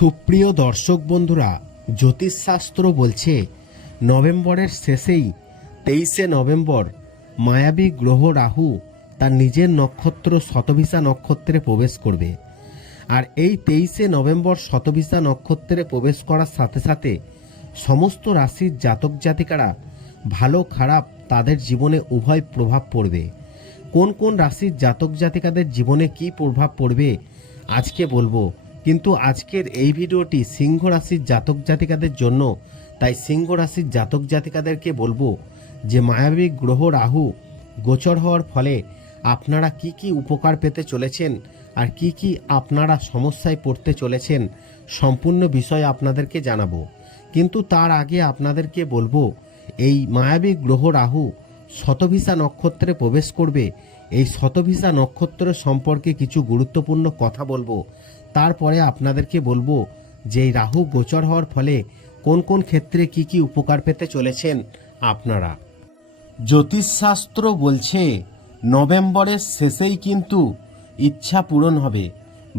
সুপ্রিয় দর্শক বন্ধুরা, জ্যোতিষশাস্ত্র বলছে, নভেম্বরের শেষেই তেইশে নভেম্বর মায়াবী গ্রহ রাহু তার নিজের নক্ষত্র শতভিসা নক্ষত্রে প্রবেশ করবে। আর এই তেইশে নভেম্বর শতভিসা নক্ষত্রে প্রবেশ করার সাথে সাথে সমস্ত রাশির জাতক জাতিকারা ভালো খারাপ তাদের জীবনে উভয় প্রভাব পড়বে। কোন কোন রাশির জাতক জাতিকাদের জীবনে কি প্রভাব পড়বে, আজকে বলব। কিন্তু আজকের এই ভিডিওটি সিংহ রাশির জাতক জাতিকাদের জন্য, তাই সিংহ রাশির জাতক জাতিকাদেরকে বলব যে মায়াবী গ্রহ রাহু গোচর হওয়ার ফলে আপনারা কি কি উপকার পেতে চলেছেন আর কি কি আপনারা সমস্যায় পড়তে চলেছেন সম্পূর্ণ বিষয় আপনাদেরকে জানাব। কিন্তু তার আগে আপনাদেরকে বলব, এই মায়াবী গ্রহ রাহু শতভিসা নক্ষত্রে প্রবেশ করবে। এই শতভিসা নক্ষত্র সম্পর্কে কিছু গুরুত্বপূর্ণ কথা বলব। তারপরে আপনাদেরকে বলব যে এই রাহু গোচর হওয়ার ফলে কোন কোন ক্ষেত্রে কি কি উপকার পেতে চলেছেন আপনারা। জ্যোতিষশাস্ত্র বলছে, নভেম্বরের শেষেই কিন্তু ইচ্ছা পূরণ হবে,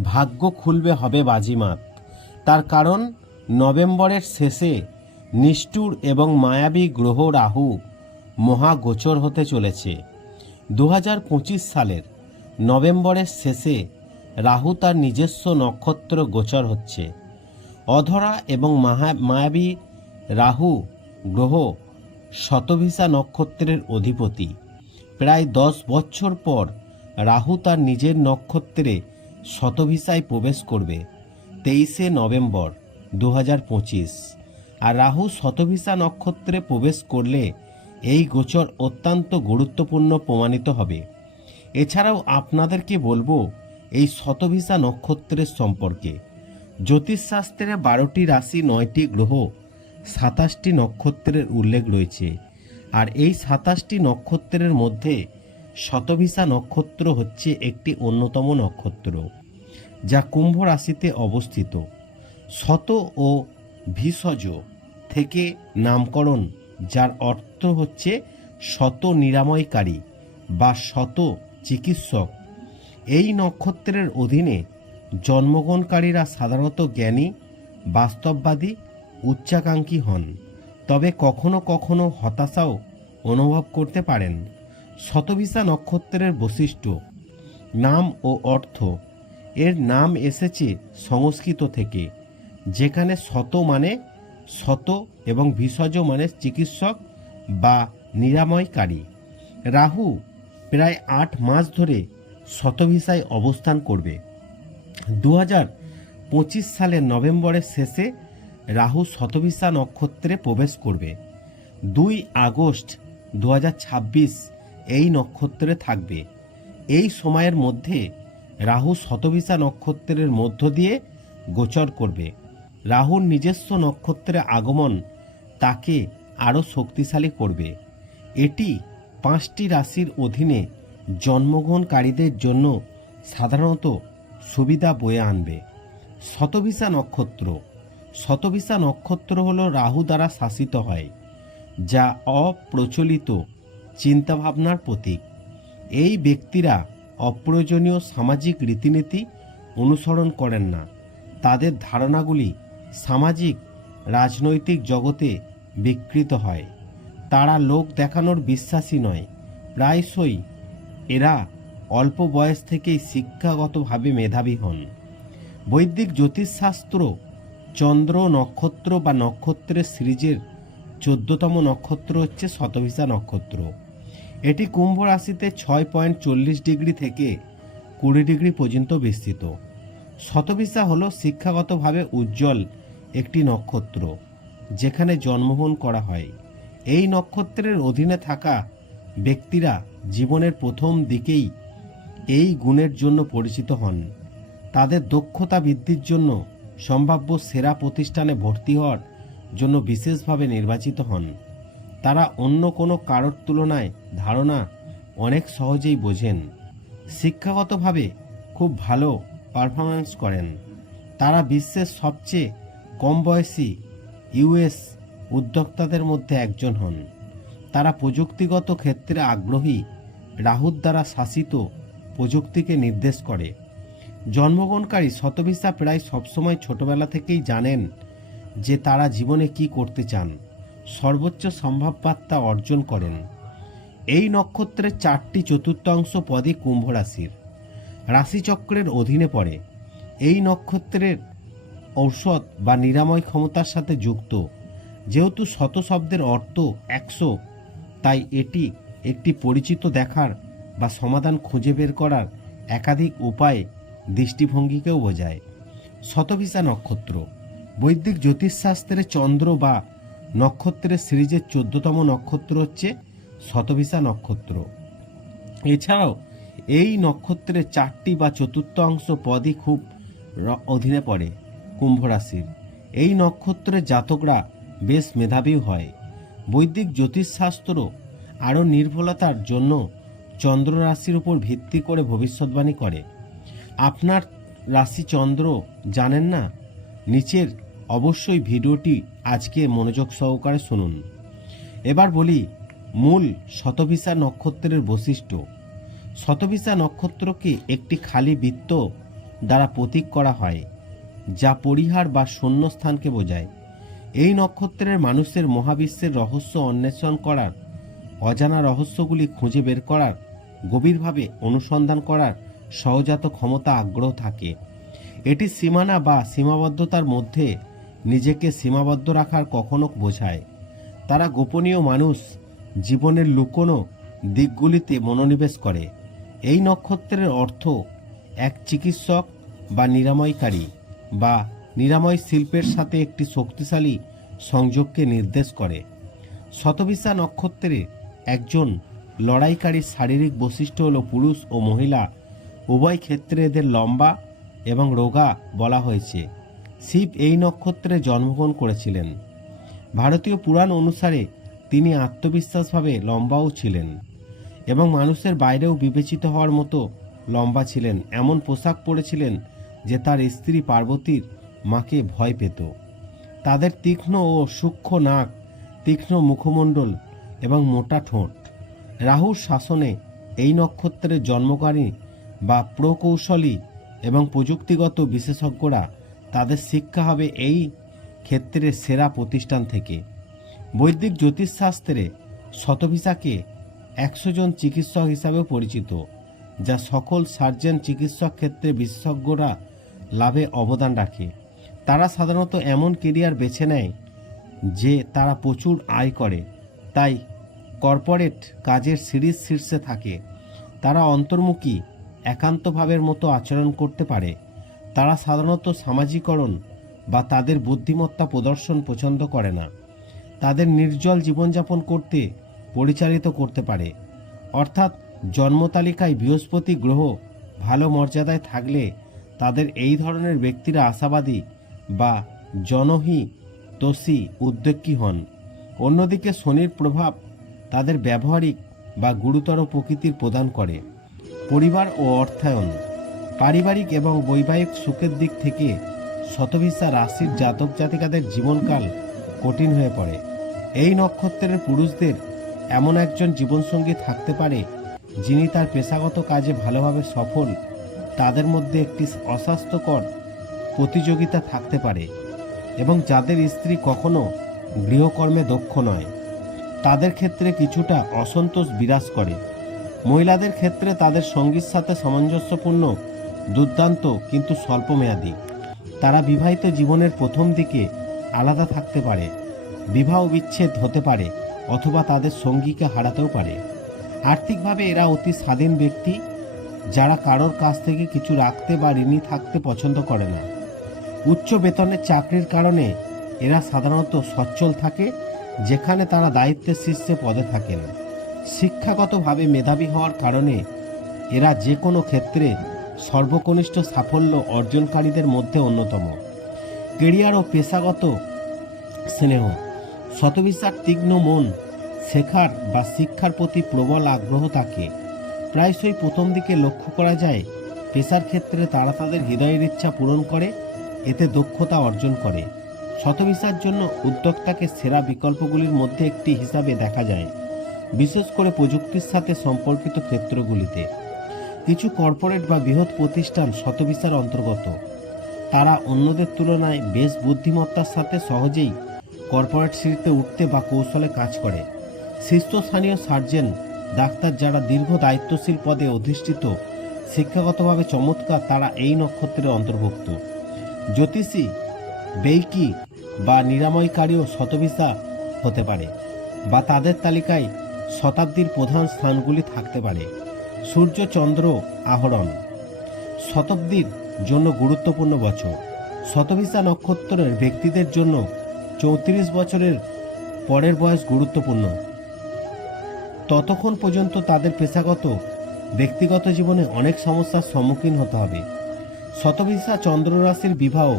ভাগ্য খুলবে হবে বাজিমাত। তার কারণ, নভেম্বরের শেষে নিষ্ঠুর এবং মায়াবী গ্রহ রাহু মহাগোচর হতে চলেছে। দু হাজার পঁচিশ সালের নভেম্বরের শেষে রাহু তার নিজস্ব নক্ষত্র গোচর হচ্ছে। অধরা এবং মায়াবী রাহু গ্রহ শতভিসা নক্ষত্রের অধিপতি। প্রায় দশ বছর পর রাহু তার নিজের নক্ষত্রে শতভিসায় প্রবেশ করবে, তেইশে নভেম্বর দু হাজার পঁচিশ। আর রাহু শতভিসা নক্ষত্রে প্রবেশ করলে এই গোচর অত্যন্ত গুরুত্বপূর্ণ প্রমাণিত হবে। এছাড়াও আপনাদেরকে বলব এই শতভিসা নক্ষত্রের সম্পর্কে। জ্যোতিষশাস্ত্রে বারোটি রাশি, নয়টি গ্রহ, সাতাশটি নক্ষত্রের উল্লেখ রয়েছে। আর এই সাতাশটি নক্ষত্রের মধ্যে শতভিসা নক্ষত্র হচ্ছে একটি অন্যতম নক্ষত্র, যা কুম্ভ রাশিতে অবস্থিত। শত ও ভিষজ থেকে নামকরণ, যার অর্থ হচ্ছে শত নিরাময়কারী বা শত চিকিৎসক। এই নক্ষত্রের অধীনে জন্মগ্রহণকারীরা সাধারণত জ্ঞানী, বাস্তববাদী, উচ্চাকাঙ্ক্ষী হন। তবে কখনো কখনো হতাশাও অনুভব করতে পারেন। শতভিসা নক্ষত্রের বৈশিষ্ট্য, নাম ও অর্থ। এর নাম এসেছে সংস্কৃত থেকে, যেখানে শত মানে শত এবং ভিষজ মানে চিকিৎসক বা নিরাময়কারী। রাহু প্রায় আট মাস ধরে শতভিসায় অবস্থান করবে। দু পঁচিশ সালের নভেম্বরের শেষে রাহু শতভিসা নক্ষত্রে প্রবেশ করবে। দুই আগস্ট দু হাজার ছাব্বিশ এই নক্ষত্রে থাকবে। এই সময়ের মধ্যে রাহু শতভিসা নক্ষত্রের মধ্য দিয়ে গোচর করবে। রাহুর নিজস্ব নক্ষত্রে আগমন তাকে আরও শক্তিশালী করবে। এটি পাঁচটি রাশির অধীনে জন্মগ্রহণকারীদের জন্য সাধারণত সুবিধা বয়ে আনবে। শতভিসা নক্ষত্র। শতভিসা নক্ষত্র হল রাহু দ্বারা শাসিত হয়, যা অপ্রচলিত চিন্তাভাবনার প্রতীক। এই ব্যক্তিরা অপ্রয়োজনীয় সামাজিক রীতিনীতি অনুসরণ করেন না। তাদের ধারণাগুলি সামাজিক, রাজনৈতিক জগতে বিকৃত হয়। তারা লোক দেখানোর বিশ্বাসী নয়, প্রায়শই এরা অল্প বয়স থেকেই শিক্ষাগতভাবে মেধাবী হন। বৈদিক জ্যোতিষশাস্ত্র চন্দ্র নক্ষত্র বা নক্ষত্রের সিরিজের চোদ্দতম নক্ষত্র হচ্ছে শতভিসা নক্ষত্র। এটি কুম্ভ রাশিতে ছয় পয়েন্ট চল্লিশ ডিগ্রি থেকে কুড়ি ডিগ্রি পর্যন্ত বিস্তৃত। শতভিসা হল শিক্ষাগতভাবে উজ্জ্বল একটি নক্ষত্র, যেখানে জন্মগ্রহণ করা হয়। এই নক্ষত্রের অধীনে থাকা ব্যক্তিরা জীবনের প্রথম দিকেই এই গুণের জন্য পরিচিত হন। তাদের দক্ষতা বৃদ্ধির জন্য সম্ভাব্য সেরা প্রতিষ্ঠানে ভর্তি হওয়ার জন্য বিশেষভাবে নির্বাচিত হন। তারা অন্য কোনো কারোর তুলনায় ধারণা অনেক সহজেই বোঝেন। শিক্ষাগতভাবে খুব ভালো পারফরমেন্স করেন। তারা বিশ্বের সবচেয়ে কম বয়সী ইউএস উদ্যোক্তাদের মধ্যে একজন হন। তারা প্রযুক্তিগত ক্ষেত্রে আগ্রহী। রাহুর দ্বারা শাসিত প্রযুক্তিকে নির্দেশ করে। জন্মগ্রহণকারী শতভিসা প্রায় সবসময় ছোটবেলা থেকেই জানেন যে তারা জীবনে কি করতে চান। সর্বোচ্চ সম্ভাব্যতা অর্জন করেন। এই নক্ষত্রের চারটি চতুর্থাংশ পদই কুম্ভ রাশির। রাশিচক্রের অধীনে পড়ে। এই নক্ষত্রের ঔষধ বা নিরাময় ক্ষমতার সাথে যুক্ত। যেহেতু শত শব্দের অর্থ একশো তাই এটি একটি পরিচিত দেখার বা সমাধান খুঁজে বের করার একাধিক উপায় দৃষ্টিভঙ্গিকেও বোঝায়। শতভিসা নক্ষত্র। বৈদিক জ্যোতিষশাস্ত্রে চন্দ্র বা নক্ষত্রের সিরিজের চোদ্দতম নক্ষত্র হচ্ছে শতভিসা নক্ষত্র। এছাড়াও এই নক্ষত্রের চারটি বা চতুর্থ অংশ পদই খুব অধীনে পড়ে, কুম্ভ রাশির। এই নক্ষত্রের জাতকরা বেশ মেধাবী হয়। বৈদিক জ্যোতিষশাস্ত্র আরও নির্ভুলতার জন্য চন্দ্র রাশির উপর ভিত্তি করে ভবিষ্যৎবাণী করে। আপনার রাশি চন্দ্র জানেন না? নিচের অবশ্যই ভিডিওটি আজকে মনোযোগ সহকারে শুনুন। এবার বলি মূল শতভিসা নক্ষত্রের বৈশিষ্ট্য। শতভিসা নক্ষত্রকে একটি খালি বৃত্ত দ্বারা প্রতীক করা হয়, যা পরিহার বা শূন্যস্থানকে বোঝায়। এই নক্ষত্রের মানুষের মহাবিশ্বের রহস্য অন্বেষণ করার, অজানা রহস্যগুলি খুঁজে বের করার, গভীরভাবে অনুসন্ধান করার সহজাত ক্ষমতা আগ্রহ থাকে। এটি সীমানা বা সীমাবদ্ধতার মধ্যে নিজেকে সীমাবদ্ধ রাখার কখনো বোঝায়। তারা গোপনীয় মানুষ, জীবনের লুকোনো দিকগুলিতে মনোনিবেশ করে। এই নক্ষত্রের অর্থ এক চিকিৎসক বা নিরাময়কারী বা নিরাময় শিল্পের সাথে একটি শক্তিশালী সংযোগকে নির্দেশ করে। শতবিশা নক্ষত্রে একজন লড়াইকারীর শারীরিক বৈশিষ্ট্য হল পুরুষ ও মহিলা। উভয় ক্ষেত্রে এদের লম্বা এবং রোগা বলা হয়েছে। শিব এই নক্ষত্রে জন্মগ্রহণ করেছিলেন। ভারতীয় পুরাণ অনুসারে তিনি আত্মবিশ্বাসভাবে লম্বাও ছিলেন এবং মানুষের বাইরেও বিবেচিত হওয়ার মতো লম্বা ছিলেন। এমন পোশাক পরেছিলেন যে তার স্ত্রী পার্বতীর মাকে ভয় পেত। তাদের তীক্ষ্ণ ও সূক্ষ্ম নাক, তীক্ষ্ণ মুখমণ্ডল এবং মোটা ঠোঁট। রাহুর শাসনে এই নক্ষত্রের জন্মকারী বা প্রকৌশলী এবং প্রযুক্তিগত বিশেষজ্ঞরা তাদের শিক্ষা হবে এই ক্ষেত্রের সেরা প্রতিষ্ঠান থেকে। বৈদিক জ্যোতিষশাস্ত্রে শতভিসাকে একশো জন চিকিৎসক হিসাবেও পরিচিত, যা সকল সার্জন চিকিৎসক ক্ষেত্রে বিশেষজ্ঞরা লাভে অবদান রাখে। তারা সাধারণত এমন কেরিয়ার বেছে নেয় যে তারা প্রচুর আয় করে। তাই কর্পোরেট কাজের সিরিজ শীর্ষে থাকে। তারা অন্তর্মুখী, একান্তভাবের মতো আচরণ করতে পারে। তারা সাধারণত সামাজিকরণ বা তাদের বুদ্ধিমত্তা প্রদর্শন পছন্দ করে না। তাদের নির্জল জীবনযাপন করতে পরিচালিত করতে পারে। অর্থাৎ জন্মতালিকায় বৃহস্পতি গ্রহ ভালো মর্যাদায় থাকলে তাদের এই ধরনের ব্যক্তিরা আশাবাদী বা জনহি তোষী উদ্যোগী হন। অন্যদিকে শনির প্রভাব তাদের ব্যবহারিক বা গুরুতর প্রকৃতির প্রদান করে। পরিবার ও অর্থায়ন, পারিবারিক এবং বৈবাহিক সুখের দিক থেকে শতভিসা রাশির জাতক জাতিকাদের জীবনকাল কঠিন হয়ে পড়ে। এই নক্ষত্রের পুরুষদের এমন একজন জীবনসঙ্গী থাকতে পারে, যিনি তার পেশাগত কাজে ভালোভাবে সফল, তাদের মধ্যে একটি অস্বাস্থ্যকর প্রতিযোগিতা থাকতে পারে এবং যাদের স্ত্রী কখনো গৃহকর্মে দক্ষ নয়, তাদের ক্ষেত্রে কিছুটা অসন্তোষ বিরাজ করে। মহিলাদের ক্ষেত্রে তাদের সঙ্গীর সাথে সামঞ্জস্যপূর্ণ, দুর্দান্ত কিন্তু স্বল্পমেয়াদী। তারা বিবাহিত জীবনের প্রথম দিকে আলাদা থাকতে পারে, বিবাহ বিচ্ছেদ হতে পারে অথবা তাদের সঙ্গীকে হারাতেও পারে। আর্থিকভাবে এরা অতি স্বাধীন ব্যক্তি, যারা কারোর কাছ থেকে কিছু রাখতে বা ঋণী থাকতে পছন্দ করে না। উচ্চ বেতনের চাকরির কারণে এরা সাধারণত সচ্ছল থাকে, যেখানে তারা দায়িত্বের শীর্ষে পদে থাকেন। শিক্ষাগতভাবে মেধাবী হওয়ার কারণে এরা যে কোনো ক্ষেত্রে সর্বকনিষ্ঠ সাফল্য অর্জনকারীদের মধ্যে অন্যতম। কেরিয়ার ও পেশাগত স্নেহ শতবিশ্বার তীক্ষ্ণ মন, শেখার বা শিক্ষার প্রতি প্রবল আগ্রহ থাকে। প্রায়শই প্রথম দিকে লক্ষ্য করা যায়, পেশার ক্ষেত্রে তারা তাদের হৃদয়ের ইচ্ছা পূরণ করে এতে দক্ষতা অর্জন করে। শতবিশার জন্য উদ্যোক্তাকে সেরা বিকল্পগুলির মধ্যে একটি হিসাবে দেখা যায়, বিশেষ করে প্রযুক্তির সাথে সম্পর্কিত ক্ষেত্রগুলিতে। কিছু কর্পোরেট বা বৃহৎ প্রতিষ্ঠান শতবিশার অন্তর্গত। তারা অন্যদের তুলনায় বেশ বুদ্ধিমত্তার সাথে সহজেই কর্পোরেট সিঁড়িতে উঠতে বা কৌশলে কাজ করে। শীর্ষস্থানীয় সার্জেন ডাক্তার যারা দীর্ঘ দায়িত্বশীল পদে অধিষ্ঠিত, শিক্ষাগতভাবে চমৎকার তারা এই নক্ষত্রের অন্তর্ভুক্ত। জ্যোতিষী, বেইকি বা নিরাময়কারীও শতভিসা হতে পারে বা তাদের তালিকায় শতাব্দীর প্রধান স্থানগুলি থাকতে পারে। সূর্য, চন্দ্র, আহরণ। শতাব্দীর জন্য গুরুত্বপূর্ণ বছর। শতভিসা নক্ষত্রের ব্যক্তিদের জন্য চৌত্রিশ বছরের পরের বয়স গুরুত্বপূর্ণ। ততক্ষণ পর্যন্ত তাদের পেশাগত, ব্যক্তিগত জীবনে অনেক সমস্যার সম্মুখীন হতে হবে। শতভিসা চন্দ্ররাশির বিবাহ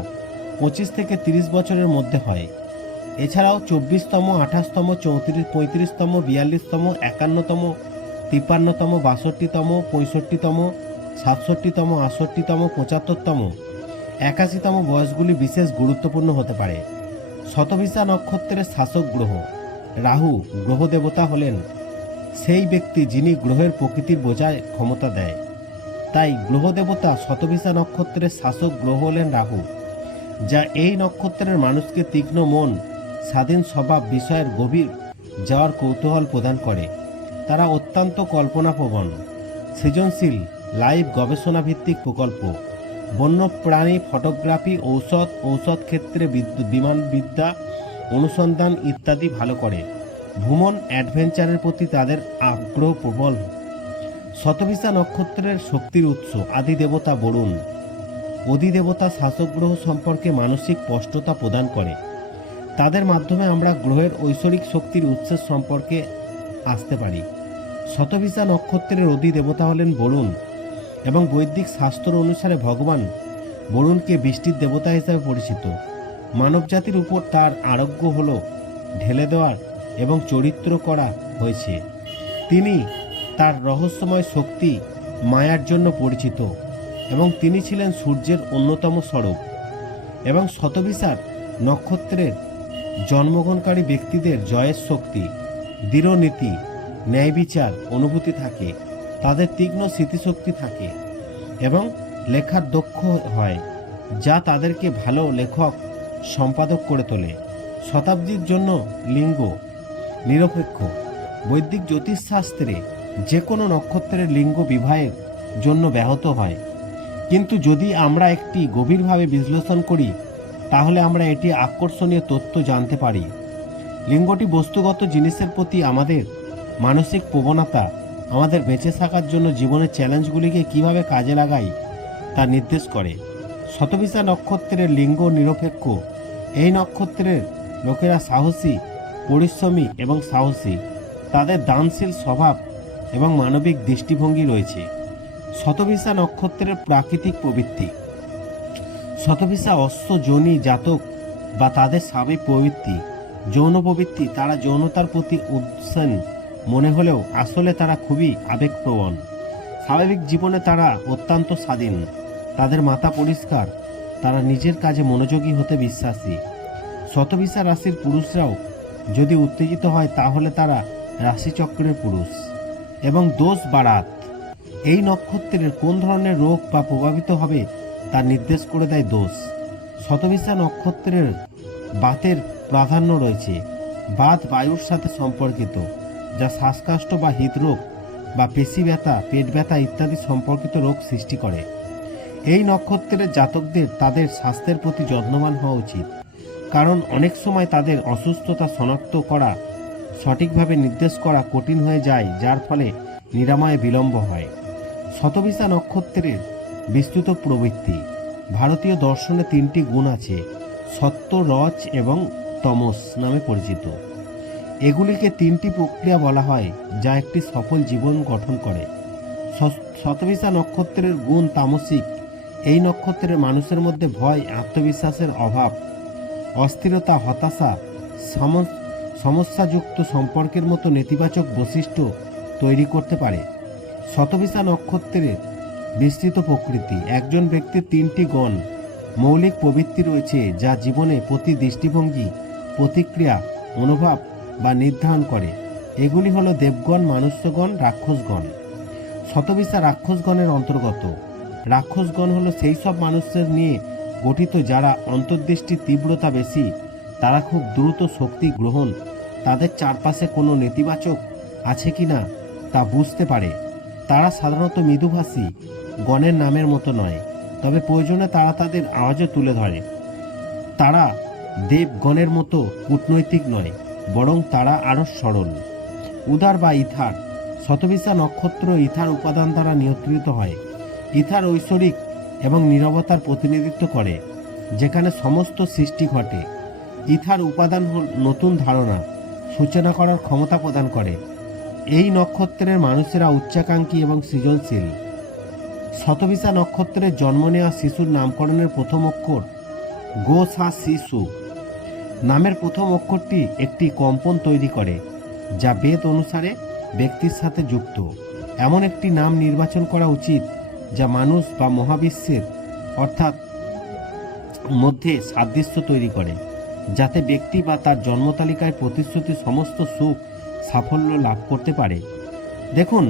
পঁচিশ থেকে তিরিশ বছরের মধ্যে হয়। এছাড়াও চব্বিশতম, আঠাশতম, চৌত্রিশ, পঁয়ত্রিশতম, বিয়াল্লিশতম, একান্নতম, তিপ্পান্নতম, বাষট্টিতম, পঁয়ষট্টিতম, সাতষট্টিতম, আটষট্টিতম, পঁচাত্তরতম। একাশিতম বয়সগুলি বিশেষ গুরুত্বপূর্ণ হতে পারে। শতভিসা নক্ষত্রের শাসক গ্রহ রাহু গ্রহ দেবতা হলেন সেই ব্যক্তি যিনি গ্রহের প্রকৃতির বোঝায় ক্ষমতা দেয়। তাই গ্রহ দেবতা শতভিসা নক্ষত্রের শাসক গ্রহ হলেন রাহু, যা এই নক্ষত্রের মানুষকে তীক্ষ্ণ মন, স্বাধীন স্বভাব বিষয়ের গভীর যাওয়ার কৌতূহল প্রদান করে। তারা অত্যন্ত কল্পনাপ্রবণ, সৃজনশীল, লাইভ গবেষণা ভিত্তিক প্রকল্প বন্য প্রাণী ফটোগ্রাফি, ঔষধ ঔষধ ক্ষেত্রে বিদ্যুৎ, বিমানবিদ্যা অনুসন্ধান ইত্যাদি ভালো করে। ভ্রমণ অ্যাডভেঞ্চারের প্রতি তাদের আগ্রহ প্রবল। শতভিসা নক্ষত্রের শক্তির উৎস আদি দেবতা বরুণ। অধিদেবতা শাসক গ্রহ সম্পর্কে মানসিক স্পষ্টতা প্রদান করে। তাদের মাধ্যমে আমরা গ্রহের ঐশ্বরিক শক্তির উৎসের সম্পর্কে আসতে পারি। শতভিসা নক্ষত্রের অধিদেবতা হলেন বরুণ এবং বৈদিক শাস্ত্র অনুসারে ভগবান বরুণকে বৃষ্টির দেবতা হিসাবে পরিচিত। মানবজাতির উপর তার আরোগ্য হল, ঢেলে দেওয়ার এবং চরিত্র করা হয়েছে। তিনি তার রহস্যময় শক্তি মায়ার জন্য পরিচিত এবং তিনি ছিলেন সূর্যের অন্যতম স্বরূপ এবং শতবিশার নক্ষত্রের জন্মগ্রহণকারী ব্যক্তিদের জয়ের শক্তি, দৃঢ় নীতি, ন্যায় বিচার অনুভূতি থাকে, তাদের তীক্ষ্ণ স্মৃতিশক্তি থাকে এবং লেখার দক্ষ হয়, যা তাদেরকে ভালো লেখক, সম্পাদক করে তোলে। শতাব্দীর জন্য লিঙ্গ, নিরপেক্ষ, বৈদিক জ্যোতিষশাস্ত্রে যে কোনো নক্ষত্রের লিঙ্গ বিবাহের জন্য ব্যাহত হয়। কিন্তু যদি আমরা একটি গভীরভাবে বিশ্লেষণ করি, তাহলে আমরা এটি আকর্ষণীয় তথ্য জানতে পারি। লিঙ্গটি বস্তুগত জিনিসের প্রতি আমাদের মানসিক প্রবণতা, আমাদের বেঁচে থাকার জন্য জীবনের চ্যালেঞ্জগুলিকে কীভাবে কাজে লাগাই, তা নির্দেশ করে। শতবিশা নক্ষত্রের লিঙ্গ নিরপেক্ষ। এই নক্ষত্রের লোকেরা সাহসী, পরিশ্রমী এবং সাহসী। তাদের দানশীল স্বভাব এবং মানবিক দৃষ্টিভঙ্গি রয়েছে। শতভিসা নক্ষত্রের প্রাকৃতিক প্রবৃত্তি। শতভিসা অশ্ব যোনি জাতক বা তাদের স্বামী প্রবৃত্তি। যৌন প্রবৃত্তি, তারা যৌনতার প্রতি উৎসেন মনে হলেও আসলে তারা খুবই আবেগপ্রবণ। স্বাভাবিক জীবনে তারা অত্যন্ত স্বাধীন। তাদের মাথা পরিষ্কার। তারা নিজের কাজে মনোযোগী হতে বিশ্বাসী। শতভিসা রাশির পুরুষরাও যদি উত্তেজিত হয়, তাহলে তারা রাশিচক্রের পুরুষ। এবং দোষ বাড়াত এই নক্ষত্রের কোন ধরনের রোগ বা প্রভাবিত হবে, তা নির্দেশ করে দেয় দোষ। শতবিশা নক্ষত্রের বাতের প্রাধান্য রয়েছে। বাত বায়ুর সাথে সম্পর্কিত, যা শ্বাসকষ্ট বা হৃদরোগ বা পেশি ব্যথা, পেট ব্যথা ইত্যাদি সম্পর্কিত রোগ সৃষ্টি করে। এই নক্ষত্রের জাতকদের তাদের স্বাস্থ্যের প্রতি যত্নবান হওয়া উচিত, কারণ অনেক সময় তাদের অসুস্থতা শনাক্ত করা সঠিকভাবে নির্দেশ করা কঠিন হয়ে যায়, যার ফলে নিরাময়ে বিলম্ব হয়। শতবিশা নক্ষত্রের বিস্তৃত প্রবৃত্তি। ভারতীয় দর্শনে তিনটি গুণ আছে সত্য রচ এবং তমস নামে পরিচিত। এগুলিকে তিনটি প্রক্রিয়া বলা হয়, যা একটি সফল জীবন গঠন করে। শতবিশা নক্ষত্রের গুণ তামসিক। এই নক্ষত্রের মানুষের মধ্যে ভয়, আত্মবিশ্বাসের অভাব, অস্থিরতা, হতাশা সম- সমস্যাযুক্ত সম্পর্কের মতো নেতিবাচক বৈশিষ্ট্য তৈরি করতে পারে। শতবিশা নক্ষত্রের বিস্তৃত প্রকৃতি, একজন ব্যক্তির তিনটি গণ, মৌলিক প্রবৃত্তি রয়েছে যা জীবনে প্রতি দৃষ্টিভঙ্গি, প্রতিক্রিয়া, অনুভব বা নির্ধারণ করে। এগুলি হলো দেবগণ, মানুষ্যগণ, রাক্ষসগণ। শতবিশা রাক্ষসগণের অন্তর্গত। রাক্ষসগণ হলো সেই সব মানুষদের নিয়ে গঠিত যারা অন্তর্দৃষ্টির তীব্রতা বেশি তারা খুব দ্রুত শক্তি গ্রহণ, তাদের চারপাশে কোনো নেতিবাচক আছে কি না তা বুঝতে পারে। তারা সাধারণত মৃদুভাষী, গণের নামের মতো নয়, তবে প্রয়োজনে তারা তাদের আওয়াজও তুলে ধরে। তারা দেবগণের মতো কূটনৈতিক নয়, বরং তারা আরও সরল। উদার বা ইথার, শতবিশা নক্ষত্র ইথার উপাদান দ্বারা নিয়ন্ত্রিত হয়। ইথার ঐশ্বরিক এবং নীরবতার প্রতিনিধিত্ব করে, যেখানে সমস্ত সৃষ্টি ঘটে। ইথার উপাদান হল নতুন ধারণা, সূচনা করার ক্ষমতা প্রদান করে। এই নক্ষত্রের মানুষেরা উচ্চাকাঙ্ক্ষী এবং সৃজনশীল। শতবিশা নক্ষত্রের জন্ম নেওয়া শিশুর নামকরণের প্রথম অক্ষর গো সা শিশু নামের প্রথম অক্ষরটি একটি কম্পন তৈরি করে, যা বেদ অনুসারে ব্যক্তির সাথে যুক্ত। এমন একটি নাম নির্বাচন করা উচিত, যা মানুষ বা মহাবিশ্বের, অর্থাৎ মধ্যে সাদৃশ্য তৈরি করে। যাতে ব্যক্তি বা তার জন্মতালিকায় প্রতিশ্রুতি সমস্ত সুখ, সাফল্য লাভ করতে পারে। দেখুন,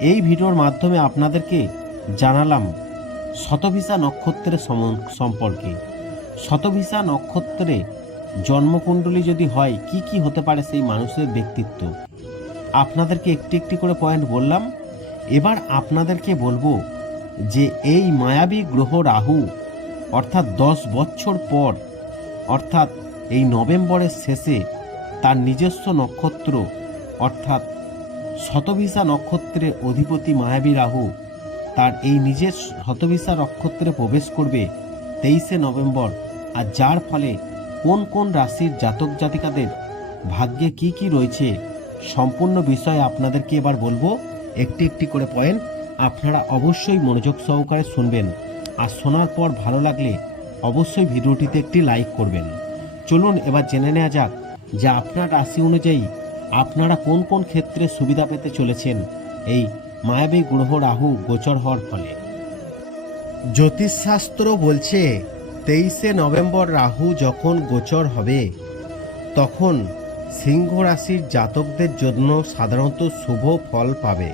এই ভিডিওর মাধ্যমে আপনাদেরকে জানালাম শতভিসা নক্ষত্রের সম্পর্কে। শতভিসা নক্ষত্রে জন্মকুণ্ডলী যদি হয়, কি কি হতে পারে সেই মানুষের ব্যক্তিত্ব? আপনাদেরকে একটি একটি করে পয়েন্ট বললাম। এবার আপনাদেরকে বলব যে এই মায়াবী গ্রহ রাহু, অর্থাৎ দশ বছর পর, অর্থাৎ এই নভেম্বরের শেষে তার নিজস্ব নক্ষত্র, অর্থাৎ শতভিসা নক্ষত্রের অধিপতি মায়াবী রাহু তার এই নিজের শতভিসা নক্ষত্রে প্রবেশ করবে তেইশে নভেম্বর। আর যার ফলে কোন কোন রাশির জাতক জাতিকাদের ভাগ্যে কি কি রয়েছে সম্পূর্ণ বিষয়ে আপনাদেরকে এবার বলব। একটি একটি করে পয়েন্ট আপনারা অবশ্যই মনোযোগ সহকারে শুনবেন। আর শোনার পর ভালো লাগলে অবশ্যই ভিডিওটিতে একটি লাইক করবেন। চলুন এবার জেনে নেওয়া যাক যে আপনার রাশি অনুযায়ী আপনারা কোন কোন ক্ষেত্রে সুবিধা পেতে চলেছেন। এই মায়াবী গ্রহ রাহু গোচর হওয়ার ফলে। জ্যোতিষশাস্ত্র বলছে, তেইশে নভেম্বর রাহু যখন গোচর হবে, তখন সিংহ রাশির জাতকদের জন্য সাধারণত শুভ ফল পাবে।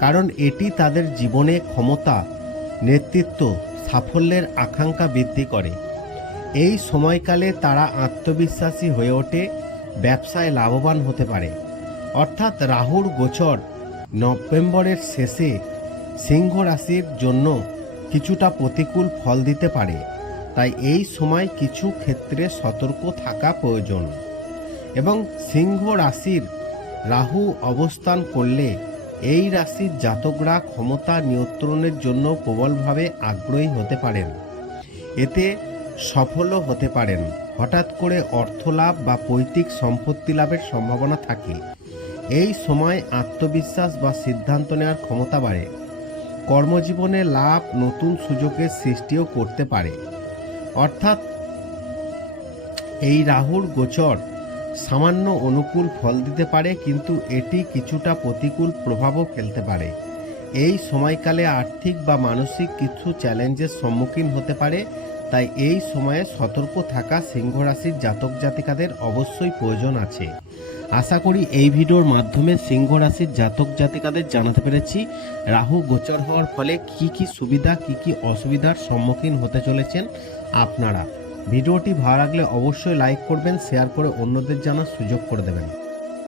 কারণ এটি তাদের জীবনে ক্ষমতা, নেতৃত্ব, সাফল্যের আকাঙ্ক্ষা বৃদ্ধি করে। এই সময়কালে তারা আত্মবিশ্বাসী হয়ে ওঠে, ব্যবসায় লাভবান হতে পারে। অর্থাৎ রাহুর গোচর নভেম্বরের শেষে সিংহ রাশির জন্য কিছুটা প্রতিকূল ফল দিতে পারে। তাই এই সময় কিছু ক্ষেত্রে সতর্ক থাকা প্রয়োজন। এবং সিংহ রাশির রাহু অবস্থান করলে এই রাশির জাতকরা ক্ষমতা নিয়ন্ত্রণের জন্য প্রবলভাবে আগ্রহী হতে পারেন। এতে সফলও হতে পারেন। হঠাৎ করে অর্থ লাভ বা পৈতৃক সম্পত্তি লাভের সম্ভাবনা থাকে। এই সময় আত্মবিশ্বাস বা সিদ্ধান্ত নেওয়ার ক্ষমতা বাড়ে। কর্মজীবনে লাভ নতুন সুযোগের সৃষ্টিও করতে পারে। অর্থাৎ এই রাহুর গোচর সামান্য অনুকূল ফল দিতে পারে, কিন্তু এটি কিছুটা প্রতিকূল প্রভাবও ফেলতে পারে। এই সময়কালে আর্থিক বা মানসিক কিছু চ্যালেঞ্জের সম্মুখীন হতে পারে তাই এই সময়ে সতর্ক থাকা সিংহ রাশির জাতক জাতিকাদের অবশ্যই প্রয়োজন আছে। আশা করি এই ভিডিওর মাধ্যমে সিংহ রাশির জাতক জাতিকাদের জানাতে পেরেছি। রাহু গোচর হওয়ার ফলে কি কি সুবিধা, কি কি অসুবিধার সম্মুখীন হতে চলেছেন আপনারা। ভিডিওটি ভালো লাগলে অবশ্যই লাইক করবেন শেয়ার করে অন্যদের জানার সুযোগ করে দেবেন।